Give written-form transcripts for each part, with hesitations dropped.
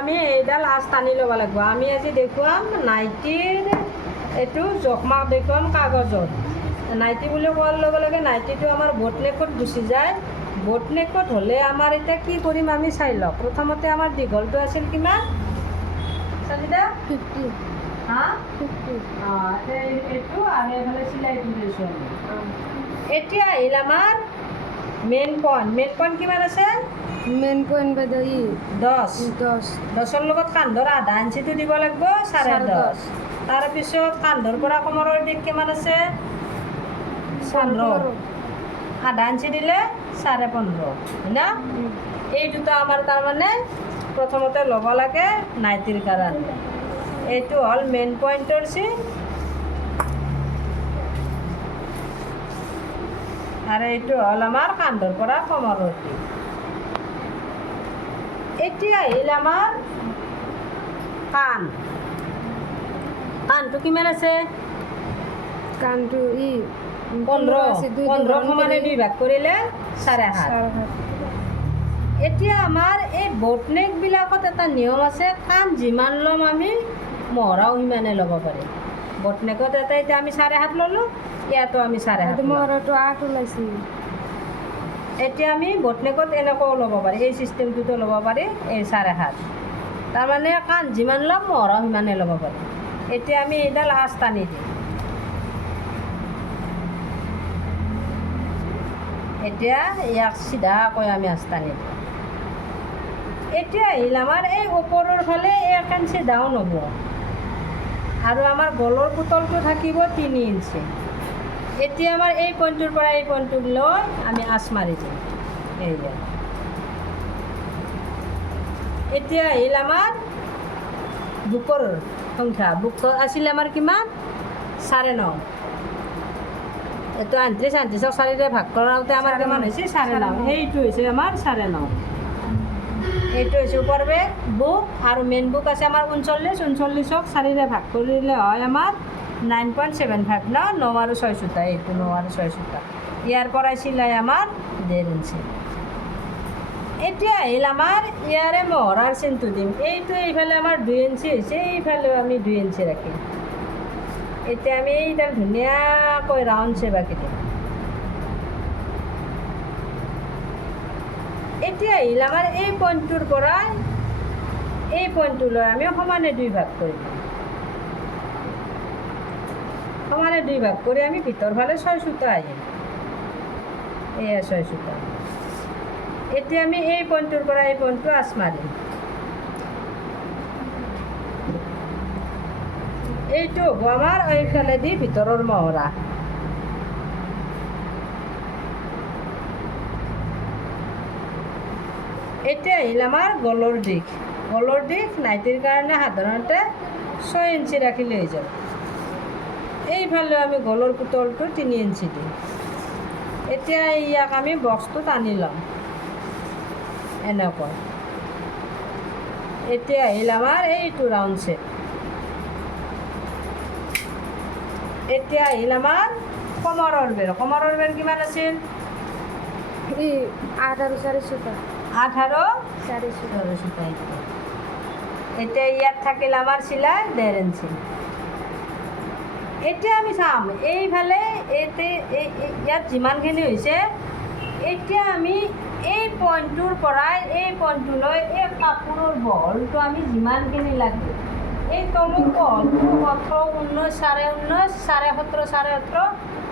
আমি এইডাল আঁচ টানি ল'ব লাগিব। আমি আজি দেখুৱাম নাইটিৰ এইটো জোখমা দেখুৱাম কাগজত। নাইটি বুলি কোৱাৰ লগে লগে নাইটিটো আমাৰ বটনেকত গুচি যায়। বটনেকত হ'লে আমাৰ এতিয়া কি কৰিম আমি চাই লওঁ। প্ৰথমতে আমাৰ দীঘলটো আছিল কিমান চালিদা 50 হা 50 এইটো আৰু এইফালে চিলাইটো লৈছোঁ আমি। এতিয়া আহিল আমাৰ মেইন পইণ্ট কিমান আছে মেইন পয়েন্ট বাদে 10 10 10ৰ লগত কান্ধৰ আধা ইঞ্চিটো দিব লাগিব 10.5। তাৰপিছত কান্ধৰ পৰা কমৰৰ দিশ কিমান আছে 15, আধা ইঞ্চি দিলে 15.5 হয় না। এই দুটা আমাৰ তাৰমানে প্ৰথমতে ল'ব লাগে নাইটিৰ কাৰণে। এইটো হ'ল মেইন পইণ্টৰ চিন আৰু এইটো হ'ল আমাৰ কান্ধৰ পৰা কমৰৰ দিশ। এতিয়া আহিল আমাৰ কাণটো কিমান আছে কানটো 15 সমানে 2 ভাগ কৰিলে 7.5। এতিয়া আমাৰ এই বটনেকবিলাকত এটা নিয়ম আছে, কাণ যিমান ল'ম আমি মহৰাও সিমানে ল'ব পাৰি। বটনেকত এটা এতিয়া আমি 7.5 ল'লোঁ, ইয়াতো আমি 7.5 মহৰটো 8 ওলাইছে। এতিয়া আমি বটনেকত এনেকৈও ল'ব পাৰি, এই চিষ্টেমটোতো ল'ব পাৰি এই 7.5। তাৰমানে কাণ যিমান ল'ম মহৰাও সিমানে ল'ব পাৰি। এতিয়া আমি এইডাল আঁচ টানি দিম। এতিয়া ইয়াক চিধাকৈ আমি আঁচ টানি দিম। এতিয়া আহিল আমাৰ এই ওপৰৰ ফালে 1 ইঞ্চি ডাউন হ'ব আৰু আমাৰ গলৰ পুতলটো থাকিব 3 ইঞ্চি। এতিয়া আমাৰ এই পইণ্টটোৰ পৰা এই পইণ্টটোক লৈ আমি আঁচ মাৰি দিম। এইয়া এতিয়া আহিল আমাৰ বুকৰ সংখ্যা। বুক আছিল আমাৰ কিমান 9.5। এইটো 38 4ৰে ভাগ কৰাওঁতে আমাৰ কিমান হৈছে 9.5। সেইটো হৈছে আমাৰ 9.5। এইটো হৈছে ওপৰ বেগ বুক আৰু মেইন বুক আছে আমাৰ 39ক 4ৰে ভাগ কৰিলে হয় আমাৰ 9.75 ন 9 আৰু 6 সূতা। এইটো 9 আৰু 6 সূতা। ইয়াৰ পৰাই চিলাই আমাৰ 1.5 ইঞ্চি। এতিয়া আহিল আমাৰ ইয়াৰে মহৰাৰ চিনটো দিম। এইটো এইফালে আমাৰ 2 ইঞ্চি হৈছে, এইফালেও আমি 2 ইঞ্চি ৰাখিম। এতিয়া আমি এইডাল ধুনীয়াকৈ ৰাউণ্ড চেপ আঁকি দিম। এতিয়া আহিল আমাৰ এই পইণ্টটোৰ পৰা এই পইণ্টটোলৈ আমি সমানে 2 ভাগ কৰি দিম। সমানে 2 ভাগ কৰি আমি ভিতৰ ফালে 6 সূতা আহিম। এয়া 6 সূতা। এতিয়া আমি এই পইণ্টটোৰ পৰা এই পইণ্টটো আঁচ মাৰিম। এইটো হ'ব আমাৰ এইফালেদি ভিতৰৰ মহৰা। এতিয়া আহিল আমাৰ গলৰ দিশ। গলৰ দিশ নাইটিৰ কাৰণে সাধাৰণতে 6 ইঞ্চি ৰাখিলে হৈ যাব। এইফালেও আমি গলৰ পুতলটো 3 ইঞ্চি দিম। এতিয়া ইয়াক আমি বক্সটো টানি ল'ম এনেকৈ। এতিয়া আহিল আমাৰ এইটো ৰাউণ্ড চেপ। এতিয়া আহিল আমাৰ কমৰৰ বেৰ। কমৰৰ বেৰ কিমান আছিল 8 আৰু 4 সূতা। 8 আৰু 4 সূতা। এতিয়া ইয়াত থাকিল আমাৰ চিলাই 1.5 ইঞ্চি। এতিয়া আমি চাম এইফালে ইয়াত যিমানখিনি হৈছে, এতিয়া আমি এই পইণ্টটোৰ পৰাই এই পইণ্টটোলৈ এই কাপোৰৰ বহলটো আমি যিমানখিনি লাগে এই তলৰ বহলটো 18, 19, 19.5, 17.5, 17.5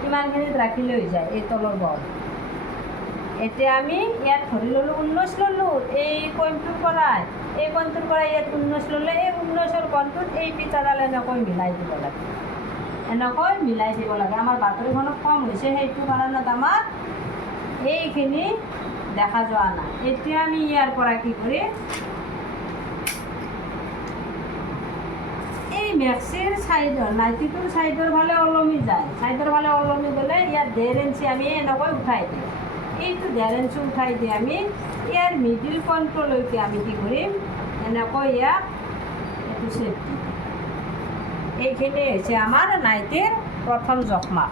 ইমানখিনিত ৰাখিলে হৈ যায় এই তলৰ বহল। এতিয়া আমি ইয়াত ধৰি ল'লোঁ 19 ল'লোঁ এই পইণ্টটোৰ পৰাই ইয়াত 19 ল'লে এই 19ৰ পইণ্টটোত এই ফিটাডাল এনেকৈ মিলাই দিব লাগে। এনেকৈ মিলাই দিব লাগে। আমাৰ বাতৰিখনত কম হৈছে, সেইটো কাৰণত আমাৰ এইখিনি দেখা যোৱা নাই। এতিয়া আমি ইয়াৰ পৰা কি কৰিম, এই মেক্সিৰ ছাইডৰ নাইটিটোৰ ছাইডৰ ফালে ওলমি যায়। ছাইডৰ ফালে ওলমি গ'লে ইয়াত 1.5 ইঞ্চি আমি এনেকৈ উঠাই দিম। এইটো 1.5 ইঞ্চি উঠাই দি আমি ইয়াৰ মিডিল পইণ্টলৈকে আমি কি কৰিম, এনেকৈ ইয়াক এইটো চেপ দিম। এইখিনি হৈছে আমাৰ নাইটিৰ প্ৰথম জোখমাপ।